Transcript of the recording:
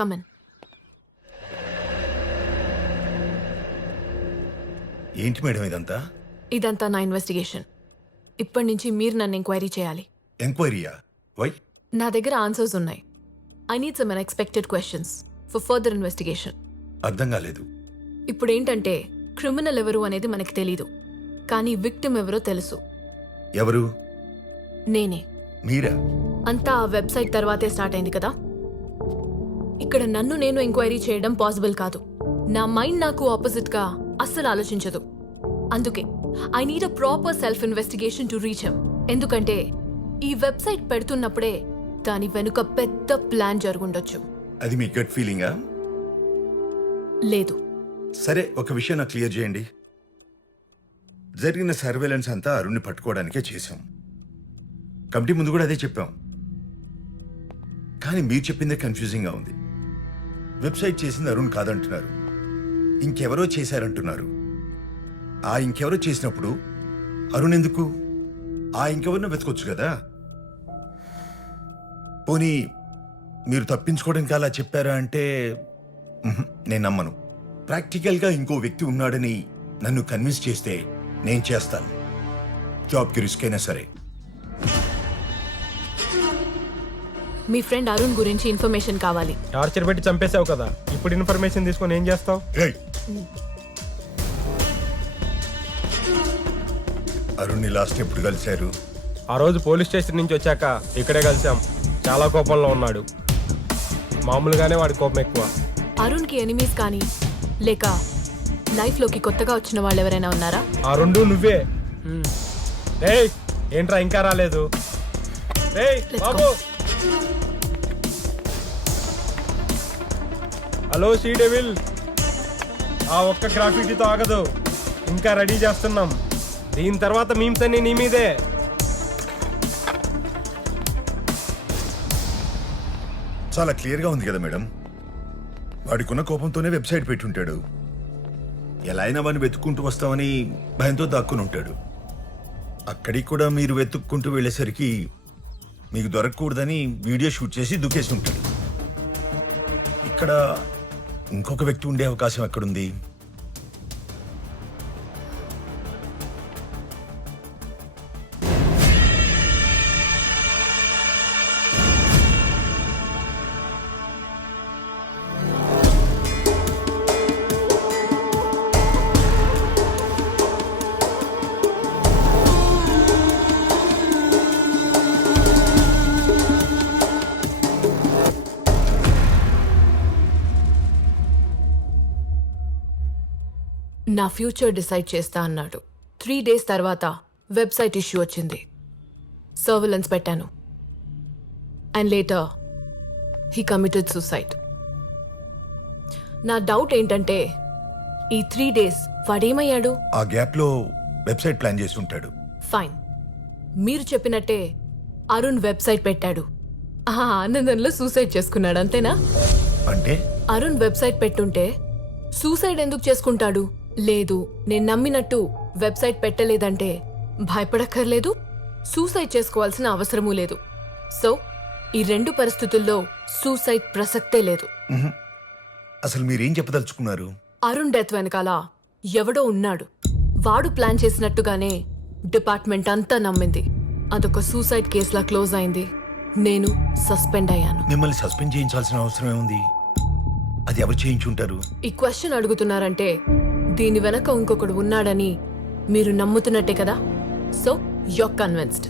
Come on. ఏంటి madam ఇదంతా? ఇదంతా నా ఇన్వెస్టిగేషన్. ఇప్పటి నుంచి మీరు నన్ను ఎంక్వైరీ చేయాలి. ఎంక్వైరీయా? వై? నా దగ్గర ఆన్సర్స్ ఉన్నాయి. I need some unexpected questions for further investigation. అర్థం కాలేదు. ఇప్పుడు ఏంటంటే క్రిమినల్ ఎవరు అనేది మనకి తెలీదు, కానీ విక్టిమ్ ఎవరో తెలుసు. ఎవరు? నేనే. మీరా? అంతా ఆ వెబ్సైట్ తర్వాతే స్టార్ట్ అయింది కదా. ఇక్కడ నన్ను నేను ఎంక్వైరీ చేయడం పాసిబుల్ కాదు. నా మైండ్ నాకు ఆపోజిట్గా అస్సలు ఆలోచించదు. అందుకే I need a proper self investigation to reach him. ఎందుకంటే ఈ వెబ్సైట్ పెడుతున్నప్పుడే దాని వెనుక పెద్ద ప్లాన్ జరుగుండొచ్చు. అది మీ గట్ ఫీలింగా? లేదు. సరే, ఒక విషయం నాకు క్లియర్ చేయండి. జరిగిన సర్వేలెన్స్ అంతా అరుణ్ని పట్టుకోవడానికే చేశాం. కమిటీ ముందు కూడా అదే చెప్పాం. కానీ మీరు చెప్పిందే కన్ఫ్యూజింగ్గా ఉంది. వెబ్సైట్ చేసింది అరుణ్ కాదంటున్నారు, ఇంకెవరో చేశారంటున్నారు. ఆ ఇంకెవరో చేసినప్పుడు అరుణ్ ఎందుకు? ఆ ఇంకెవరినో వెతకొచ్చు కదా. పోనీ మీరు తప్పించుకోవడానికి అలా చెప్పారా అంటే నేను నమ్మను. ప్రాక్టికల్గా ఇంకో వ్యక్తి ఉన్నాడని నన్ను కన్విన్స్ చేస్తే నేను చేస్తాను. జాబ్కి రిస్క్ అయినా సరే. మీ ఫ్రెండ్ అరుణ్ గురించి ఇన్ఫర్మేషన్ కావాలి. టార్చర్ పెట్టి చంపేశావు కదా, ఇప్పుడు ఇన్ఫర్మేషన్ తీసుకొని ఏం చేస్తావు? అరుణ్ని లాస్ట్ ఎప్పుడు కలిశారు? ఆ రోజు పోలీస్ స్టేషన్ నుంచి వచ్చాక ఇక్కడే కలిసాం. చాలా కోపంలో ఉన్నాడు. మామూలుగానే వాడి కోపం ఎక్కువ. అరుణ్కి ఎనిమీస్ కానీ లేక లైఫ్లోకి కొత్తగా వచ్చిన వాళ్ళు ఎవరైనా ఉన్నారా? ఆ రెండు నువ్వే. ఏయ్, ఏంట్రా ఇంకా రాలేదు? ఏయ్ బాబు. హలో సీ డెవిల్, ఆ ఒక్క గ్రాఫిటీతో ఆగదు, ఇంకా రెడీ చేస్తున్నాం. దీని తర్వాత మీమ్స్ అన్ని నీ మీదే. చాలా క్లియర్గా ఉంది కదా మేడం. వాడికున్న కోపంతోనే వెబ్సైట్ పెట్టుంటాడు. ఎలా అయినా వాడిని వెతుక్కుంటూ వస్తామని భయంతో దాక్కుని ఉంటాడు. అక్కడికి కూడా మీరు వెతుక్కుంటూ వెళ్ళేసరికి మీకు దొరకకూడదని వీడియో షూట్ చేసి దుకేసి ఉంటాడు. ఇక్కడ ఇంకొక వ్యక్తి ఉండే అవకాశం ఎక్కడుంది? నా ఫ్యూచర్ డిసైడ్ చేస్తా అన్నాడు. 3 days తర్వాత వెబ్సైట్ ఇష్యూ వచ్చింది. సర్వేలెన్స్ పెట్టాను. And later he committed suicide. నా డౌట్ ఏంటంటే ఈ 3 days వాడేమయ్యాడు? ఆ గ్యాప్లో వెబ్సైట్ ప్లాన్ చేసి ఉంటాడు. ఫైన్, మీరు చెప్పినట్టే అరుణ్ వెబ్సైట్ పెట్టాడు. ఆ ఆనందంలో సూసైడ్ చేసుకున్నాడు, అంతేనా? అంటే అరుణ్ వెబ్సైట్ పెట్టుంటే సూసైడ్ ఎందుకు చేసుకుంటాడు? లేదు, నేను నమ్మినట్టు వెబ్సైట్ పెట్టలేదంటే భయపడక్కర్లేదు, సూసైడ్ చేసుకోవాల్సిన అవసరమూ లేదు. సో ఈ 2 పరిస్థితుల్లో సూసైడ్ ప్రసక్తే లేదు. అసలు మీరేం చెప్పదలుచుకున్నారు? అరుణ్ డెత్ వెనకాల ఎవడో ఉన్నాడు. వాడు ప్లాన్ చేసినట్టుగానే డిపార్ట్మెంట్ అంతా నమ్మింది. అదొక సూసైడ్ కేసులా క్లోజ్ అయింది. నేను సస్పెండ్ అయ్యాను. మిమ్మల్ని సస్పెండ్ చేయించాల్సిన అవసరం ఏముంది? అది ఎవరు చేయించుంటారు? ఈ క్వశ్చన్ అడుగుతున్నారంటే దీని వెనక ఇంకొకడు ఉన్నాడని మీరు నమ్ముతున్నట్టే కదా. So you're convinced.